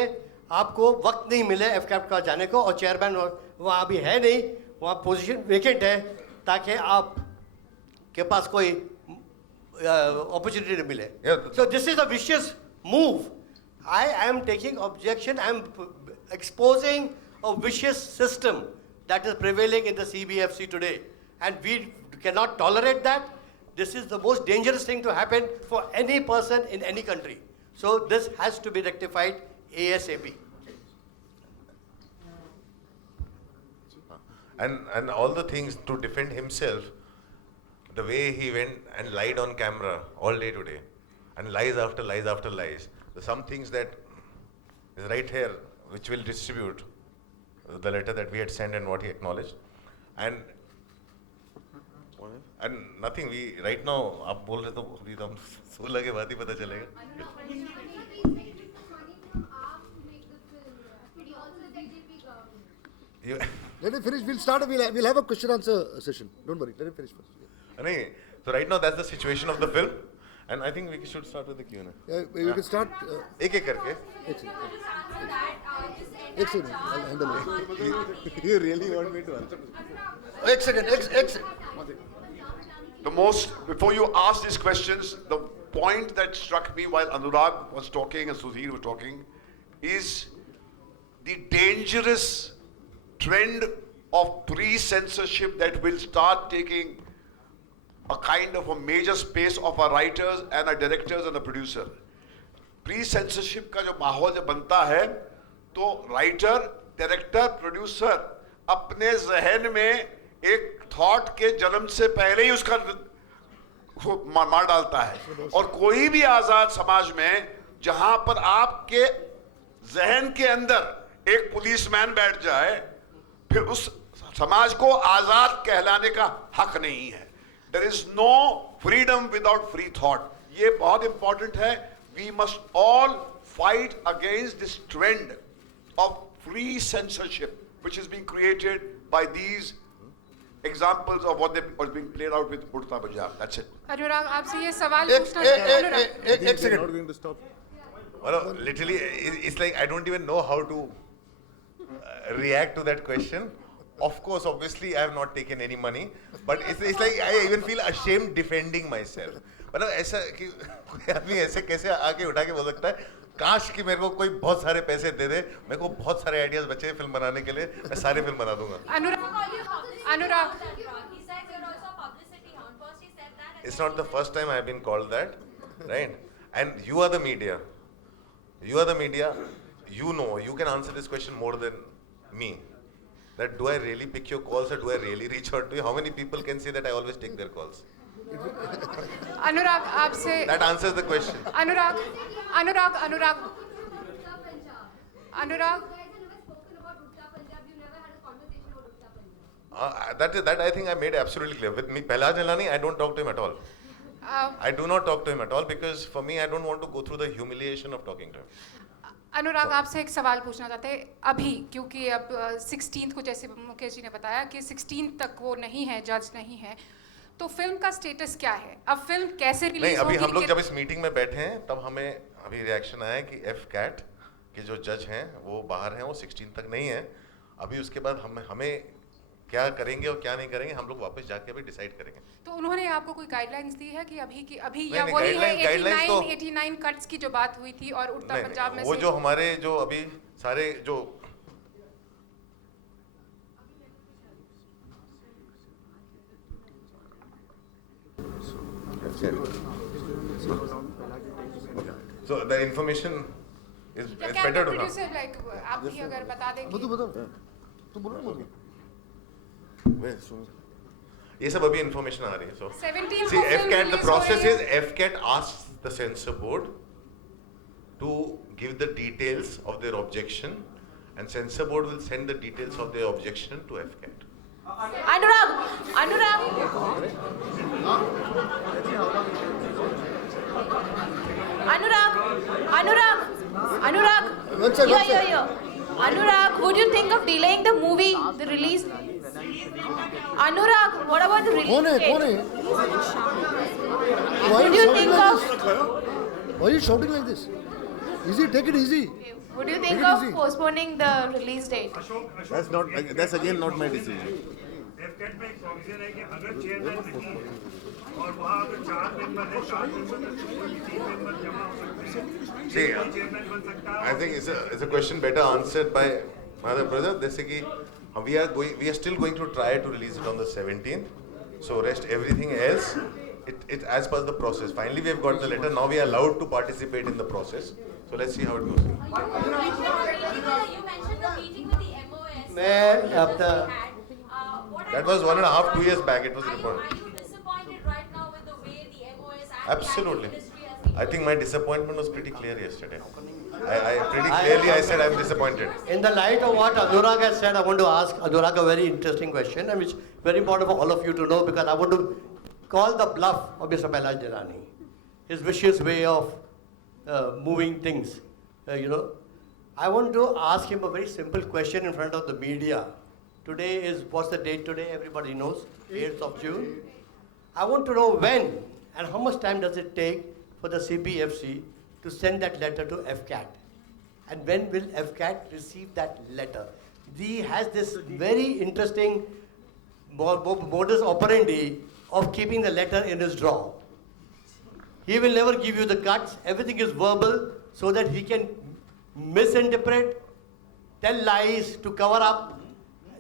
आपको वक्त नहीं मिले FCAT का जाने को, और चेयरमैन वहाँ अभी है नहीं, वहाँ पोजीशन वेकेंट है, ताकि आप के पास कोई अपॉर्चुनिटी मिले. So this is a vicious move. I am taking objection. I am exposing a vicious system that is prevailing in the CBFC today, and we cannot tolerate that. This is the most dangerous thing to happen for any person in any country. So this has to be rectified ASAP. And all the things to defend himself, the way he went and lied on camera all day today, and lies after lies after lies. There's some things that is right here, which will distribute the letter that we had sent and what he acknowledged. And nothing, we right now, आप बोल रहे तो अभी तो हम 16 के बाद ही पता चलेगा. Let him finish. We'll start. We'll have a question answer session. Don't worry. Let him finish first. नहीं, so right now that's the situation of the film, And I think we should start with the Q&A. You can start. एक एक करके. एक second, I'll handle it. You really want me to answer? एक second. Before you ask these questions, the point that struck me while Anurag was talking and Sudhir was talking is the dangerous trend of pre-censorship that will start taking a kind of a major space of our writers and our directors and the producer. Pre-censorship का जो माहौल जब बनता है, तो writer, director, producer अपने जहन में एक थॉट के जन्म से पहले ही उसका मार डालता है. और कोई भी आजाद समाज में जहां पर आपके जहन के अंदर एक पुलिसमैन बैठ जाए, फिर उस समाज को आजाद कहलाने का हक नहीं है. There is no freedom without free thought. ये बहुत इंपॉर्टेंट है. We must all fight against this trend of free censorship, which is being created by these examples of what was being played out with Udta Punjab. That's it. अनुराग आपसे ये सवाल पूछना चाहते एक second. Not going to stop. Well, literally, it's like I don't even know how to react to that question. Of course, obviously, I have not taken any money, but it's like I even feel ashamed defending myself. मतलब ऐसा कि कोई आदमी ऐसे कैसे आके उठा के बोल सकता है, काश कि मेरे को कोई बहुत सारे पैसे दे दे, मेरे को बहुत सारे आइडियाज बचे हैं फिल्म बनाने के लिए, मैं सारे फिल्म बना दूंगा. अनुराग It's not the first time I have been called that, right? And you are the media. You are the media. You know, you can answer this question more than me. That do I really pick your calls or do I really reach out to you? How many people can say that I always take their calls? अनुराग आपसे That answers the question. Anurag That I think I made absolutely clear. With me, Pehlaj Jalani, I don't talk to him at all. I do not talk to him at all because for me, I don't want to go through the humiliation of talking to him. अनुराग आपसे एक सवाल पूछना चाहते हैं अभी, क्योंकि अब 16th को जैसे मुकेश जी ने बताया कि 16th तक वो नहीं है, जज नहीं है, तो फिल्म का स्टेटस क्या है? अब फिल्म कैसे रिलीज होगी? नहीं, अभी हम लोग जब इस मीटिंग में बैठे हैं तब हमें अभी रिएक्शन आया कि FCAT के जो जज हैं वो बाहर हैं, वो 16 तक नहीं है. अभी उसके बाद हमें क्या करेंगे और क्या नहीं करेंगे हम लोग वापस जाके अभी डिसाइड करेंगे. तो उन्होंने आपको कोई गाइडलाइंस दी है कि अभी नहीं, या वही है 89 कट्स की जो बात हुई थी और उड़ता पंजाब में वो जो हमारे जो अभी सारे जो so the information is it's better to know. like आप भी अगर बता दें तू बोलो ना. ये सब अभी information आ रही है. So 17 see, FCAT, the process is FCAT asks the censor board to give the details of their objection, and censor board will send the details of their objection to FCAT. Anurag Anurag, would you think of delaying the movie, the release? Anurag, what about the release date? Would you think of... Why are you shouting like this? Easy, take it easy. Would you think of postponing the release date? That's again not my decision. FCAT में एक provision है कि अगर chairman नहीं और वहाँ अगर 4 member है 4 मेंबर में से कोई 3 मेंबर जमा हो सकते हैं. See, चेयरमैन बन सकता है. I think it's a question better answered by my other brother. जैसे कि we are still going to try to release it on the 17th. So rest everything else, it as per the process. Finally, we have got the letter. Now we are allowed to participate in the process. So let's see how it goes. You mentioned the meeting with the MOS. मैं अपना That was 1.5, 2 years back. It was important. Are you disappointed right now with the way the MOS and Absolutely. the industry has been? I think my disappointment was pretty clear yesterday. I pretty clearly I said I'm disappointed. In the light of what Anurag has said, I want to ask Anurag a very interesting question, and which is very important for all of you to know, because I want to call the bluff of Mr. Pehlaj Jalani. His vicious way of moving things, I want to ask him a very simple question in front of the media. Today is, what's the date today? Everybody knows, 8th of June. I want to know when and how much time does it take for the CBFC to send that letter to FCAT. And when will FCAT receive that letter? He has this very interesting modus operandi of keeping the letter in his drawer. He will never give you the cuts. Everything is verbal so that he can misinterpret, tell lies to cover up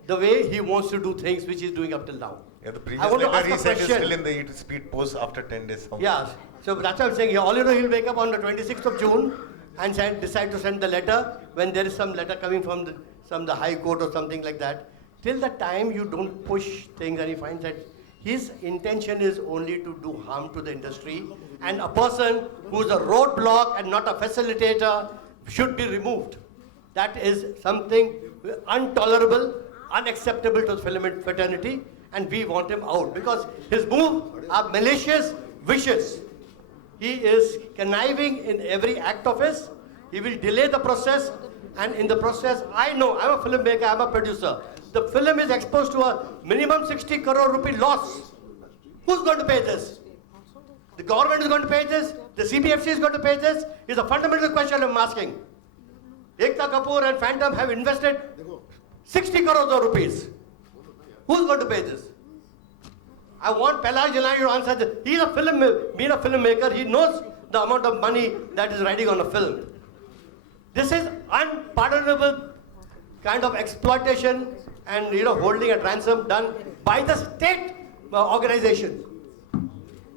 the way he wants to do things, which he's doing up till now. Yeah, the I previous want to letter ask he a sent is question. still in the speed post after 10 days. Yeah, so that's what I'm saying. All you know, he'll wake up on the 26th of June and decide to send the letter when there is some letter coming from the High Court or something like that. Till the time you don't push things and he finds that his intention is only to do harm to the industry, and a person who's a roadblock and not a facilitator should be removed. That is something intolerable, unacceptable to the film fraternity, and we want him out because his moves are malicious, vicious. He is conniving in every act of his. He will delay the process, and in the process, I know, I'm a filmmaker, I'm a producer. The film is exposed to a minimum 60 crore rupee loss. Who's going to pay this? The government is going to pay this? The CBFC is going to pay this? It's a fundamental question I'm asking. Ekta Kapoor and Phantom have invested 60 crores of rupees. Who's going to pay this? I want Pelaj Jalani to answer this. Being a filmmaker, he knows the amount of money that is riding on a film. This is unpardonable kind of exploitation and holding at ransom done by the state organization.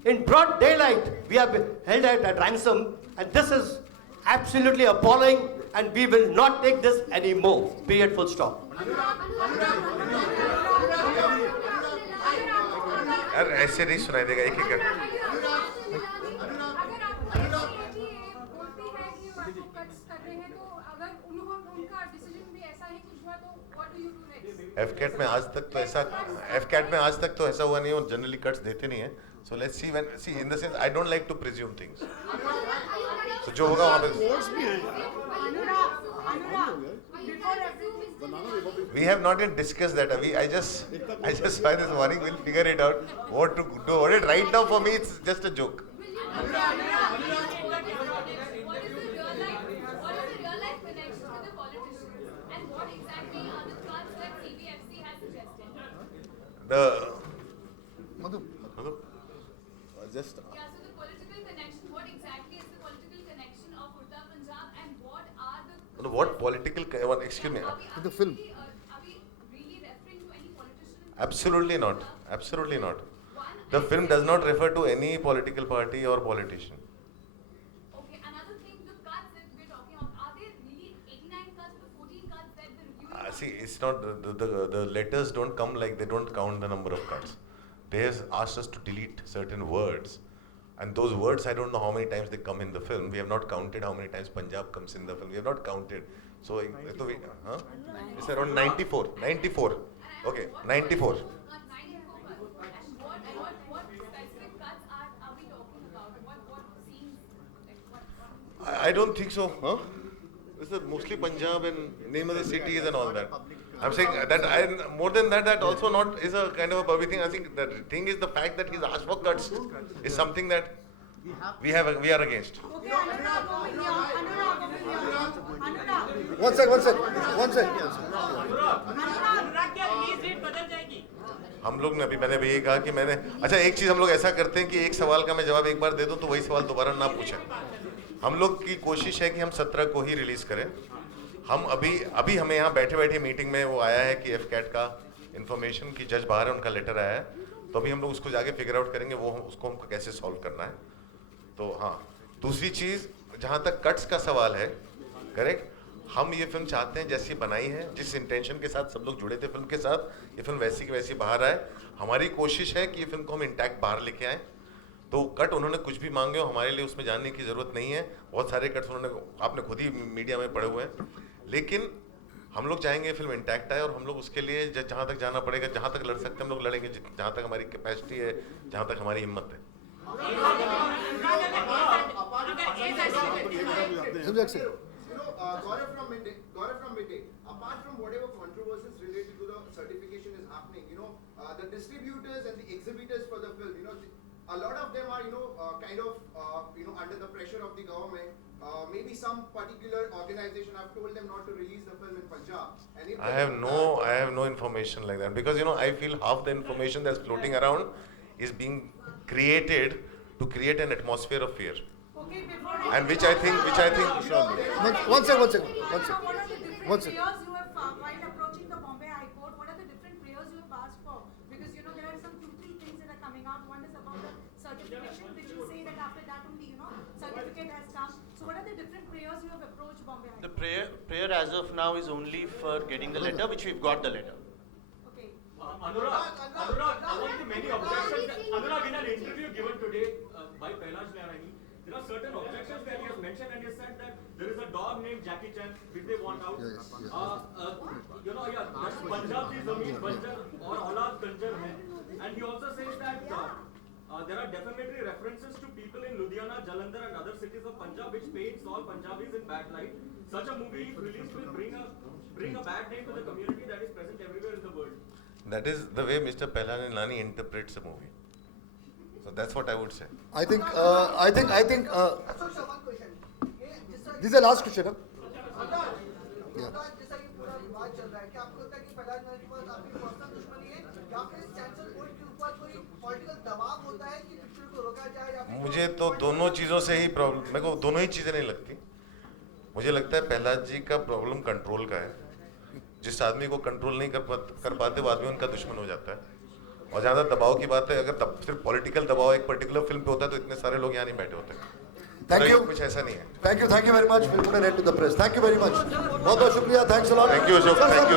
In broad daylight, we are held at ransom, and this is absolutely appalling, and we will not take this anymore. Period, full stop. यार ऐसे नहीं सुनाई देगा एक एक AFCAT में आज तक तो ऐसा हुआ नहीं और जनरली कट्स देते नहीं है so let's see in the sense I don't like to presume things तो जो होगा वहां पे we have not yet discussed that I just find this morning we'll figure it out what to do right now for me it's just a joke the Madhu just Yeah, so the political connection, what exactly is the political connection of Urta Punjab and what are the... what political, excuse me. The film. Are we really referring to any politician? Absolutely not. Absolutely not. The film does not refer to any political party or politician. Okay, another thing, the cuts that we're talking about, are there really 89 cuts, the 14 cuts that the review... See, it's not, the letters don't come like they don't count the number of cuts. They have asked us to delete certain words. And those words, I don't know how many times they come in the film. We have not counted how many times Punjab comes in the film. We have not counted. So, it's around 94. 94. Okay, 94. And what specific cuts are we talking about? What scenes? Like I don't think so. This is mostly Punjab and name of the cities and all that. I'm saying that more than that, that also not is a kind of a public thing. I think the thing is the fact that he's asked for cuts is something that we are against. One sec. हम लोग ने अभी मैंने भी यही कहा कि मैंने अच्छा एक चीज हम लोग ऐसा करते हैं कि एक सवाल का मैं जवाब एक बार दे दूं तो वही सवाल दोबारा ना पूछें हम लोग की कोशिश है कि हम 17 को ही रिलीज करें हम अभी हमें यहाँ बैठे बैठे मीटिंग में वो आया है कि एफकैट का इन्फॉर्मेशन की जज बाहर है उनका लेटर आया है तो अभी हम लोग उसको जाके फिगर आउट करेंगे वो उसको हमको कैसे सॉल्व करना है तो हाँ दूसरी चीज जहाँ तक कट्स का सवाल है करेक्ट हम ये फिल्म चाहते हैं जैसी बनाई है जिस इंटेंशन के साथ सब लोग जुड़े थे फिल्म के साथ ये फिल्म वैसी की वैसी बाहर आए हमारी कोशिश है कि ये फिल्म को हम इंटैक्ट बाहर लेके आए तो कट उन्होंने कुछ भी मांगे हो हमारे लिए उसमें जानने की जरूरत नहीं है बहुत सारे कट्स उन्होंने आपने खुद ही मीडिया में पढ़े हुए हैं लेकिन हम लोग चाहेंगे फिल्म इंटैक्ट आए और हम लोग उसके लिए जहाँ तक जाना पड़ेगा जहाँ तक लड़ सकते हैं हम लोग लड़ेंगे जहाँ तक हमारी कैपेसिटी है जहाँ तक हमारी हिम्मत है Gaurav from Midday, apart from whatever controversies related to the certification is happening, the distributors and the exhibitors for the film, a lot of them are, kind of, under the pressure of the government. Maybe some particular organization have told them not to release the film in Punjab. And if I have no information like that, because I feel half the information that's floating around is being created to create an atmosphere of fear, and which I think. One second. What are the different One second. prayers you have while approaching the Bombay High Court? What are the different prayers you have asked for? Because there are some 2-3 things that are coming out. One is about the certification, which you say that after that only certificate has come. So what are the different prayers you have approached Bombay High The Court? prayer as of now is only for getting the letter, which we've got the letter. Okay. Anurag, among the many objections, Anurag, in an interview given today by Kailash Narayani, there are certain objections that he has mentioned, and he said that there is a dog named Jackie Chan which they want out. That's Punjab ki zameen banjar aur aulad kanjar hai. And he also says that there are defamatory references to people in Ludhiana, Jalandhar and other cities of Punjab which paints all Punjabis in bad light. Such a movie, if released, will bring a bad name to the community that is present everywhere in the world. That is the way Mr. Pellanilani interprets a movie. So that's what I would say. I think. Ashok sir, one question. This is the last question. जैसा कि पूरा विवाद चल रहा है, क्या आपको लगता है कि पहला जनवरी के बाद आपकी पर्सनल दुश्मनी है या फिर इस सेंसर बोर्ड के ऊपर कोई पॉलिटिकल दबाव होता है कि पिक्चर को रोका जाए या फिर मुझे तो दोनों चीज़ों से ही प्रॉब्लम, मेरे को दोनों ही चीज़ें नहीं लगती. मुझे लगता है प्रहलाद जी का प्रॉब्लम कंट्रोल का है. जिस आदमी को कंट्रोल नहीं कर पाते वो आदमी उनका दुश्मन हो जाता है. और जहाँ तक दबाव की बात है, अगर सिर्फ पॉलिटिकल दबाव एक पर्टिकुलर फिल्म पे होता है तो इतने सारे लोग यहाँ नहीं बैठे होते. Thank you. कुछ ऐसा नहीं है. Thank you very much. We'll put an end to the press. Thank you very much. बहुत शुक्रिया. Thanks a lot. Thank you, Ashok. Thank you.